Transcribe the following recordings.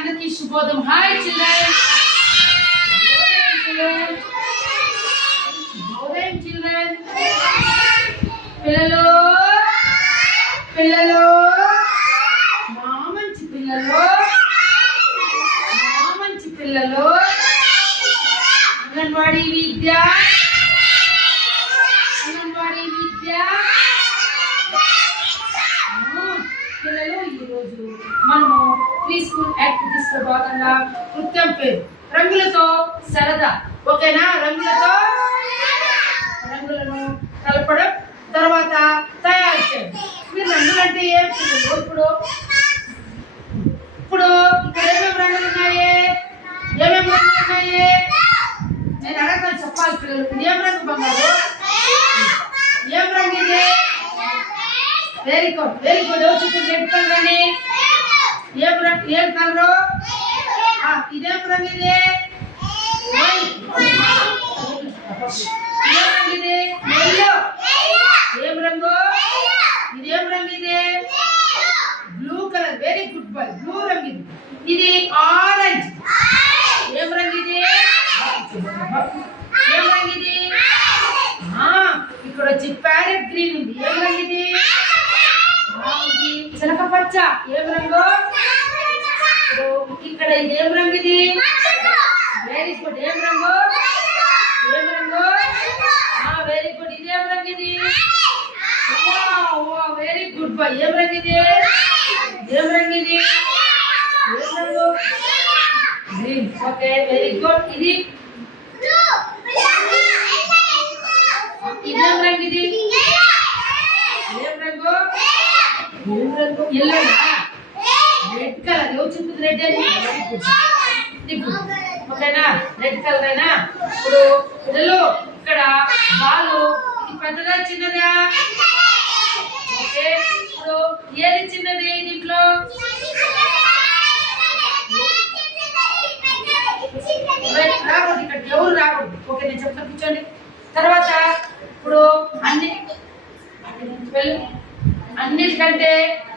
అందరికీ శుభోదయం. Hi children. శుభోదయం చిల్డ్రన్. పిల్లలు పిల్లలు మా మంచి పిల్లలు అంగన్వాడీ విద్య పిల్లలు ఈరోజు మనము ప్రీ స్కూల్ యాక్టివిటీస్ లో భాగంగా నృత్యం పేరు రంగులతో సరదా. ఓకేనా? రంగులను కలపడం, తర్వాత తయారు చేయడం. మీరు రంగులు అంటే ఏం పిల్లలు? ఇప్పుడు ఇక్కడ ఏమేమి రంగులు ఉన్నాయి? నేను అడగని చెప్పాలి పిల్లలు. ఏం రంగు బంగారు? ఏం రంగు ఇది? Very good. చుట్టూ రెడ్ కలర్ అని ఏం కలరు? ఇదేం రంగు ఇది? ఇదేం రంగు ఇది? ఎల్లో. ఏం రంగు? ఇదేం రంగు ఇది? Blue colour. Very good boy. Blue రంగు ఇది. ఇది ఆరెంజ్. ఏం రంగు ఇది? ఏం రంగు ఇది? ఇక్కడ వచ్చి ప్యారెట్ గ్రీన్ ఉంది. ఏం రంగు ఇది? చిలక పచ్చ. ఏం రంగు? ఇక్కడ ఇది ఏం రంగు ఇది? Very good. ఏం రంగు? Very good. ఇదేం రంగు ఇది? Very good boy. ఏం రంగు ఇది? గ్రీన్. Okay, very good. ఇది ఇదేం రంగు ఇది? ఎల్లోనా? Red colour. ఎవరు చెప్తుంది రెడ్ అని? ఓకేనా? రెడ్ కలర్ అయినా. ఇప్పుడు పిల్లలు ఇక్కడ బాలు ఇది పెద్దదా చిన్నదా? ఓకే, ఇప్పుడు ఏది చిన్నది దీంట్లో? రాకూడదు, ఇక్కడ ఎవరు రాకూడదు. ఓకే, నేను చెప్తా, కూర్చోండి. తర్వాత ఇప్పుడు అన్నిటికంటే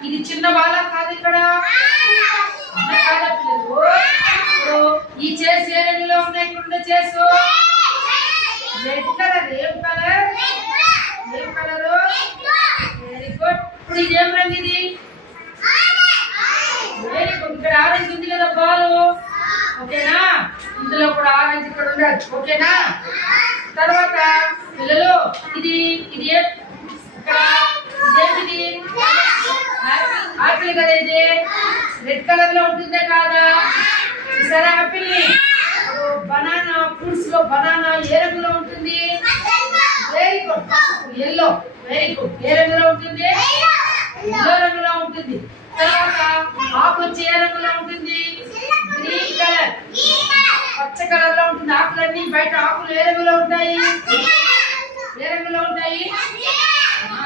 ఇది చిన్న బాల కాదు. ఇక్కడ కాదా పిల్లలు? ఇప్పుడు ఈ చేసి ఏ రంగులో ఉన్నాయి? ఇక్కడ చేసు రెడ్ కలర్. ఏం కలరు? Very good. ఇప్పుడు ఇది ఏం రంగు ఇది? Very good. ఇక్కడ ఆరెంజ్ ఉంది కదా బాలు. ఓకేనా? ఇందులో కూడా ఆరెంజ్ ఇక్కడ ఉండదు. ఓకేనా? తర్వాత పిల్లలు ఇది ఇక్కడ ఇదేంటిది? ఆపిల్ కదా. ఇది రెడ్ కలర్ లో ఉంటుందే కాదా? సరే, ఆపిల్ ని బనానా ఫ్రూట్స్ లో బనానా ఏ రంగులో ఉంటుంది? Very good. Yellow. Very good. ఏ రంగులో ఉంటుంది? ఎల్లో రంగులో ఉంటుంది. తర్వాత ఆకు వచ్చి ఏ రంగులో ఉంటుంది? Green colour. పచ్చ కలర్ లో ఉంటుంది ఆకులన్నీ. బయట ఆకులు ఏ రంగులో ఉంటాయి?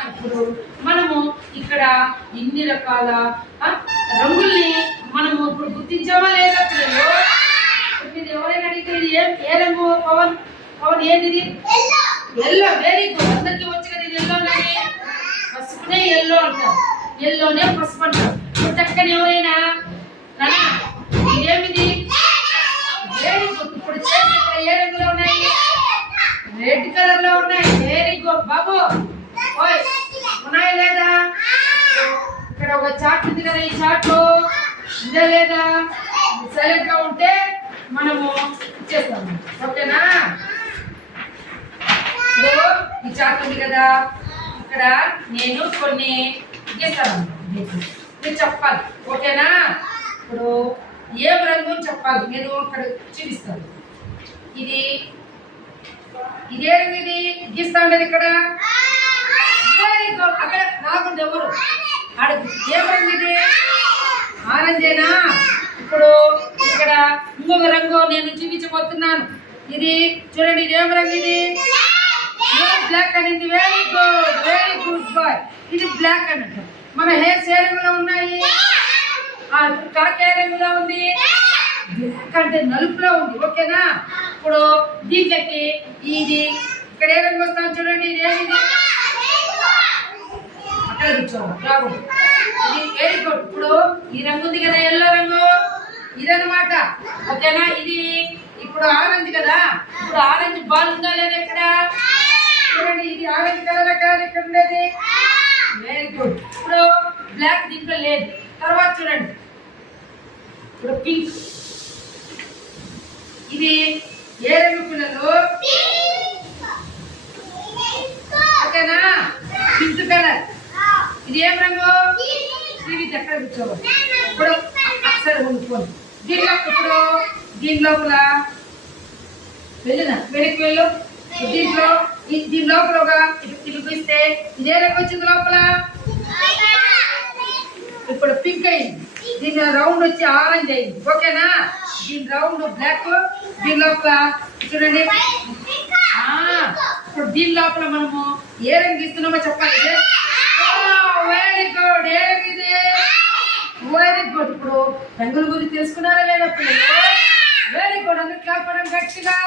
ఇప్పుడు మనము ఇక్కడ ఇన్ని రకాల రంగుల్ని మనము ఇప్పుడు గుర్తించామా లేదా పిల్లలు? మీరు ఎవరైనా అడిగితే ఏ రంగు? పవన్ ఏది? ఎల్లో. Very good. అందరికీ వచ్చి కదా ఇది ఎల్లోనే. పసుపునే ఎల్లో అంటారు. ఎల్లోనే పసుపు అంటారు. చక్కని ఎవరైనా నానా ఇదేమిది? Very good. ఇప్పుడు చేసి ఇక్కడ ఏ రంగులో ఉన్నాయి? రెడ్ కలర్ లో ఉన్నాయి. వెరీ గుడ్ బాబు. ఓయ్, ఉన్నాయా లేదా? ఇక్కడ ఒక చార్ట్ ఉంది కదా. ఈ చార్ట్ ఉందా లేదా? సైలెంట్ గా ఉంటే మనము ఇచ్చేస్తాము. ఓకేనా? ఈ చార్ట్ ఉంది కదా. ఇక్కడ నేను కొన్ని ఇచ్చేస్తాను. మీరు చెప్పాలి. ఓకేనా? ఇప్పుడు ఏ రంగు చెప్పాలి. నేను ఇక్కడ చూపిస్తాను. ఇదే రంగు. ఇది గీస్తా ఉండేది ఇక్కడ. అక్కడ రాకుండా ఎవరు అడుగు. ఏ రంగు ఇది? ఆరెంజేనా? ఇప్పుడు ఇక్కడ ఇంకొక రంగు నేను చూపించబోతున్నాను. ఇది చూడండి. ఇది ఏం రంగు? ఇది బ్లాక్ అనేది. Very good boy. ఇది బ్లాక్ అన్నట్టు. మన హెయిర్స్ ఏ రంగులో ఉన్నాయి? కాకి ఏ రంగులో ఉంది? బ్లాక్ అంటే నలుపులో ఉంది. ఓకేనా? ఇప్పుడు దీంట్లోకి ఇది ఇక్కడ ఏ రంగు వస్తాను చూడండి. ఇది ఏది? అక్కడ కూర్చోండి. రాకూడదు. ఇది వెరీ గుడ్. ఇప్పుడు ఈ రంగు ఉంది కదా, ఎల్లో రంగు. ఇదన్నమాట. ఓకేనా? ఇది ఇప్పుడు ఆరెంజ్ కదా, ఇప్పుడు ఆరెంజ్ బాల్ ఉందా లేదా ఇక్కడ? చూడండి, ఇది ఆరెంజ్ కలర్ ఇక్కడ ఉండేది. Very good. ఇప్పుడు బ్లాక్ దీంట్లో లేదు. తర్వాత చూడండి, ఇప్పుడు పింక్. ఇది ఏ రంగు పిల్లలు? ఓకేనా? Pink colour. ఇది ఏం రంగు? శ్రీవిత్ ఎక్కడ కూర్చోవాలి? ఇప్పుడు సరే ఉండిపోండి. ఇప్పుడు దీని లోపల వెళ్ళిన వెనక్కి వెళ్ళు. దీని లోపల తిరిగిస్తే ఇదే రంగు వచ్చింది లోపల. ఇప్పుడు పింక్ అయింది. దీని రౌండ్ వచ్చి ఆరెంజ్ అయింది. ఓకేనా? దీని రౌండ్ బ్లాక్. దీని లోపల చూడండి. ఇప్పుడు దీని లోపల మనము ఏ రంగు ఇస్తున్నామో చెప్పాలి. Very good. ఏ రంగు ఇది? Very good. ఇప్పుడు రంగుల గురించి తెలుసుకున్నారా లేదా పిల్లలు? Very good. అందుకు క్లాప్ గట్టిగా.